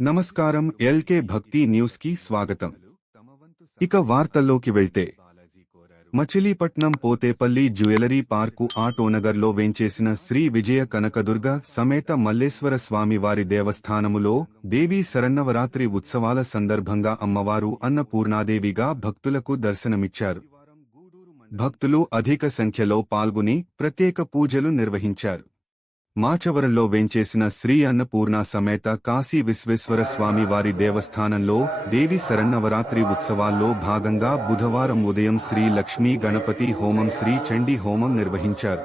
నమస్కారం ఎల్కే భక్తి న్యూస్కి స్వాగతం. ఇక వార్తల్లోకి వెళ్తే మచిలీపట్నం పోతేపల్లి జ్యువెలరీ పార్కు ఆటోనగర్లో వేంచేసిన శ్రీ విజయ కనకదుర్గ సమేత మల్లేశ్వర స్వామి వారి దేవస్థానములో దేవీ శరన్నవరాత్రి ఉత్సవాల సందర్భంగా అమ్మవారు అన్నపూర్ణాదేవిగా భక్తులకు దర్శనమిచ్చారు. భక్తులు అధిక సంఖ్యలో పాల్గొని ప్రత్యేక పూజలు నిర్వహించారు. మాచవరంలో వేంచేసిన శ్రీ అన్నపూర్ణ సమేత కాశీ విశ్వేశ్వర స్వామి వారి దేవస్థానంలో దేవి శరన్నవరాత్రి ఉత్సవాల్లో భాగంగా బుధవారం ఉదయం శ్రీ లక్ష్మీ గణపతి హోమం శ్రీ చండీ హోమం నిర్వహించారు.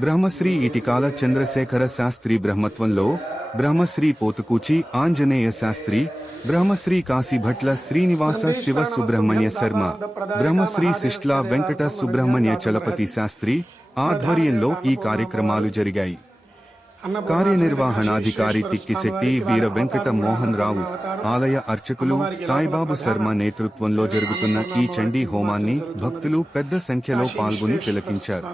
బ్రహ్మశ్రీ ఇటికాల చంద్రశేఖర శాస్త్రి బ్రహ్మత్వంలో బ్రహ్మశ్రీ పోతుకూచి ఆంజనేయ శాస్త్రి బ్రహ్మశ్రీ కాశీభట్ల శ్రీనివాస శివ సుబ్రహ్మణ్య శర్మ బ్రహ్మశ్రీ శిష్లా వెంకట సుబ్రహ్మణ్య చలపతి శాస్త్రి ఆధ్వర్యంలో ఈ కార్యక్రమాలు జరిగాయి. కార్యనిర్వహణాధికారి తిక్కిశెట్టి వీర వెంకట మోహన్ రావు ఆలయ అర్చకులు సాయిబాబు శర్మ నేతృత్వంలో జరుగుతున్న ఈ చండీ హోమాన్ని భక్తులు పెద్ద సంఖ్యలో పాల్గొని తిలకించారు.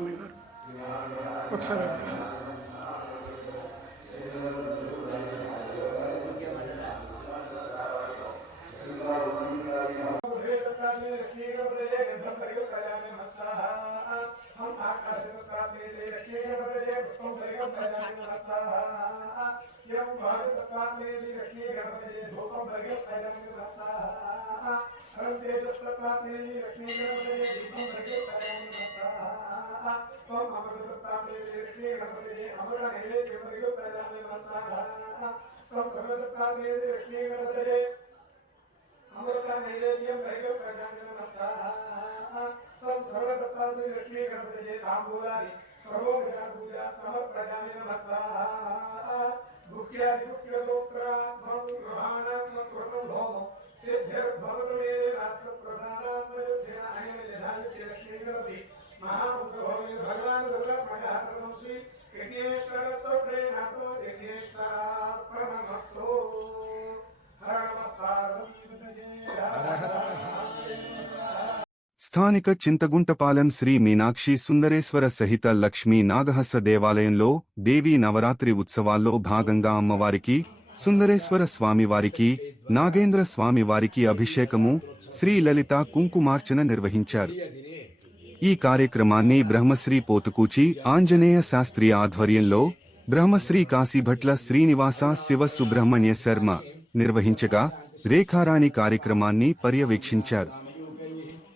ಸಂಸರ್ವ ಸತ್ತಾತ್ಮಿ ಲಕ್ಷ್ಮೀ ಗಣಪತಿಗೆ ತಾಂಬೂಲಾರಿ सर्वप्रजापूजा समप्रजामिनमस्ताः दुःख्यादिदुःख्यगोत्रात्मं गृहाणात्मकृतं भोमो सिद्धिर्भवतु मे रात्रप्रधानात्म స్థానిక చింతగుంటపాలెం శ్రీ మీనాక్షి సుందరేశ్వర సహిత లక్ష్మీ నాగహస దేవాలయంలో దేవీ నవరాత్రి ఉత్సవాల్లో భాగంగా అమ్మవారికి సుందరేశ్వర స్వామివారికి నాగేంద్ర స్వామివారికి అభిషేకము శ్రీ లలిత కుంకుమార్చన నిర్వహించారు. ఈ కార్యక్రమాన్ని బ్రహ్మశ్రీ పోతుకూచి ఆంజనేయ శాస్త్రి ఆధ్వర్యంలో బ్రహ్మశ్రీ కాశీభట్ల శ్రీనివాస శివ సుబ్రహ్మణ్య శర్మ నిర్వహించగా రేఖారాణి కార్యక్రమాన్ని పర్యవేక్షించారు.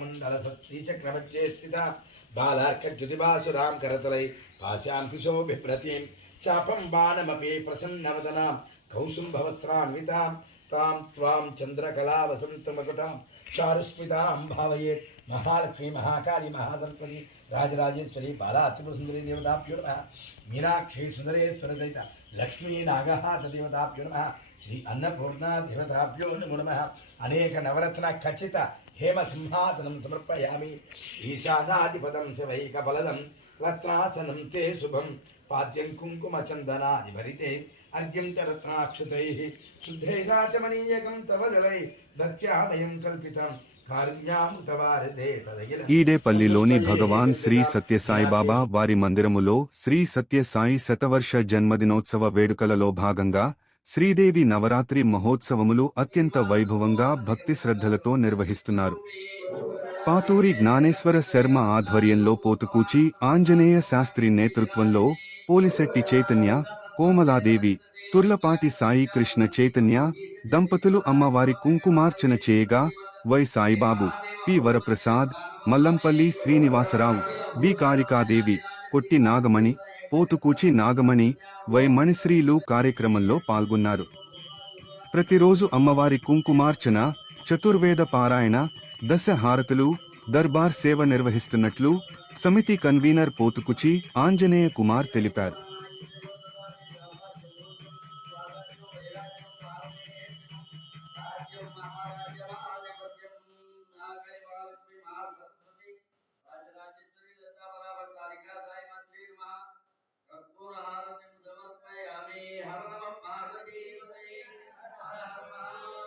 మండల స్థిత బాలార్కజ్యుతిబాసురాం కరతలై పాశాం కుశోభిప్రతిం చాపం బాణమపి ప్రసన్నవదనాం కౌసుంభవస్త్రాన్వితాం తాం త్వాం చంద్రకళా వసంతమకుటాం చారుస్మితాం భావయేత్ మహాలక్ష్మి మహాకాళి మహాసరస్వతి రాజరాజేశ్వరి బాలా త్రిపురసుందరి దేవతాభ్యో నమ మీనాక్షి సుందరేశ్వర సహిత లక్ష్మీ నాగహాత దేవతాభ్యో నమ శ్రీ అన్నపూర్ణ దేవతాభ్యో నమో నమ అనేక నవరత్న ఖచ్చిత హేమ సింహాసనం సమర్పయామి. ఈశానాధిపదం శివైకబలదం. రత్నాసనం తే శుభం. పాద్యం కుంకుమచందనాది భరితే అర్ఘ్యం చ రత్నాక్షతై. శుద్ధైరాచమనీయకం తవ జలై భక్త్యామయం కల్పితం. కారుణ్యాముతవారతే తదగిల ఈడేపల్లిలోని భగవాన్ శ్రీ సత్యసాయిబాబా వారి మందిరములో శ్రీ సత్యసాయి శతవర్ష జన్మదినోత్సవ వేడుకలలో భాగంగా శ్రీదేవి నవరాత్రి మహోత్సవములు అత్యంత వైభవంగా భక్తి శ్రద్ధలతో నిర్వహిస్తున్నారు. పాతూరి జ్ఞానేశ్వర శర్మ ఆధ్వర్యంలో పోతుకూచి ఆంజనేయ శాస్త్రి నేతృత్వంలో పోలిశెట్టి చైతన్య కోమలాదేవి తుర్లపాటి సాయి కృష్ణ చైతన్య దంపతులు అమ్మవారి కుంకుమార్చన చేయగా Y Saibabu P Varaprasad Mallampalli Srinivasarao B Kalikadevi Kotti Nagamani Potukuchi Nagamani Y మణిశ్రీలు కార్యక్రమంలో పాల్గొన్నారు. ప్రతిరోజు అమ్మవారి కుంకుమార్చన చతుర్వేద పారాయణ దశ హారతులు దర్బార్ సేవ నిర్వహిస్తున్నట్లు సమితి కన్వీనర్ పోతుకుచి ఆంజనేయ కుమార్ తెలిపారు.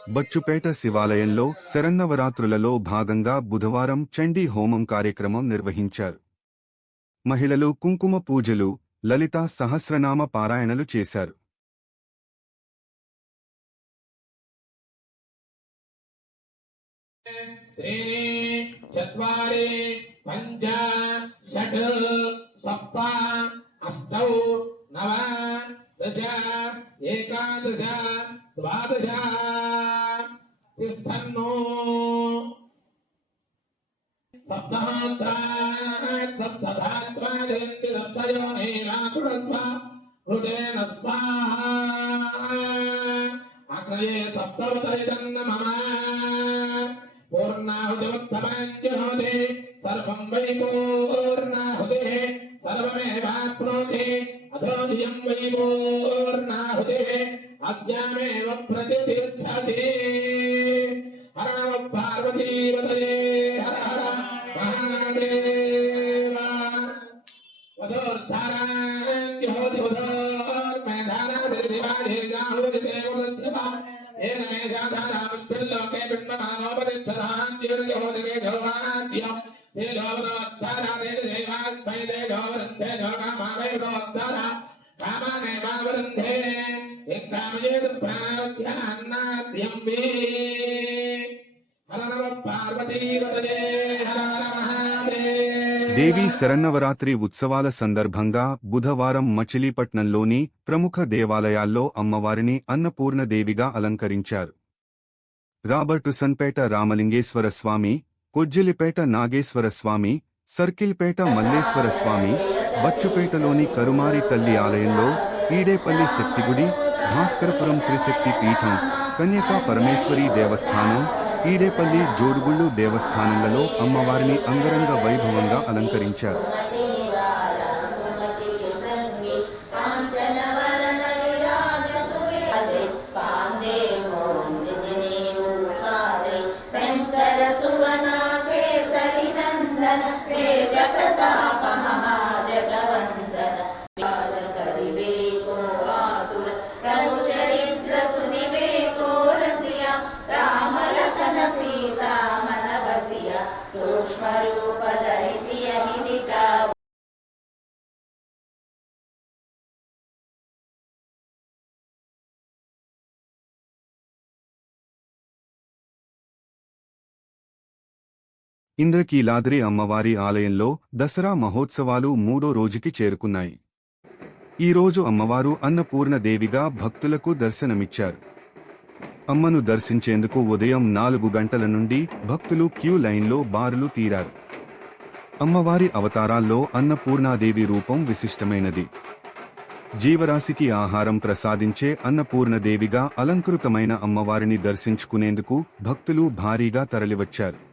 బచ్చుపేట శివాలయంలో శరన్నవరాత్రులలో భాగంగా బుధవారం చండీ హోమం కార్యక్రమం నిర్వహించారు. మహిళలు కుంకుమ పూజలు లలిత సహస్రనామ పారాయణలు చేశారు. ఏకాదశ ద్వాదశ తిష్టన్నో సప్తాంతాత్ సప్తధాత్వాజయంతి సప్తయోనేనాకుడత్వా రుదేన స్వాహా. అగ్నయే సప్తవతైదన్న మమ పూర్ణాహుతిముత్తమాంజనోతి సర్వం వై పూర్ణాహుతి. సర్వమేవాప్నోతి. అధోధియం వై పూర్ణాహుతి. శ్రీపదే హర హర మహాదేవ వధోద్ధారాణ్యోతి వధోర్మేధానాభిర్దివాధిగాహోదిదేవమధ్యమా ఏనమేషాధారామిష్టిల్లోకే పిండమానోపతిష్టరాన్యోర్యోదివేధోవాద్యం శ్రీలోపద దేవీ శరన్నవరాత్రి ఉత్సవాల సందర్భంగా బుధవారం మచిలీపట్నంలోని ప్రముఖ దేవాలయాల్లో అమ్మవారిని అన్నపూర్ణదేవిగా అలంకరించారు. రాబర్టుసన్పేట రామలింగేశ్వర స్వామి కొజ్జలిపేట నాగేశ్వర స్వామి సర్కిల్పేట మల్లేశ్వర స్వామి బచ్చుపేటలోని కరుమారి తల్లి ఆలయంలో ఈడేపల్లి శక్తిగుడి భాస్కరపురం త్రిశక్తి పీఠం కన్యకా పరమేశ్వరి దేవస్థానం ఈడేపల్లి జోడుగుళ్ళు దేవస్థానంలో అమ్మవారిని అంగరంగ వైభవంగా అలంకరించారు. ప్రతాపమా ఇంద్రకీలాద్రి అమ్మవారి ఆలయంలో దసరా మహోత్సవాలు మూడో రోజుకి చేరుకున్నాయి. ఈ రోజు అమ్మవారు అన్నపూర్ణదేవిగా భక్తులకు దర్శనమిచ్చారు. అమ్మను దర్శించేందుకు ఉదయం నాలుగు గంటల నుండి భక్తులు క్యూ లైన్లో బారులు తీరారు. అమ్మవారి అవతారాల్లో అన్నపూర్ణాదేవి రూపం విశిష్టమైనది. జీవరాశికి ఆహారం ప్రసాదించే అన్నపూర్ణదేవిగా అలంకృతమైన అమ్మవారిని దర్శించుకునేందుకు భక్తులు భారీగా తరలివచ్చారు.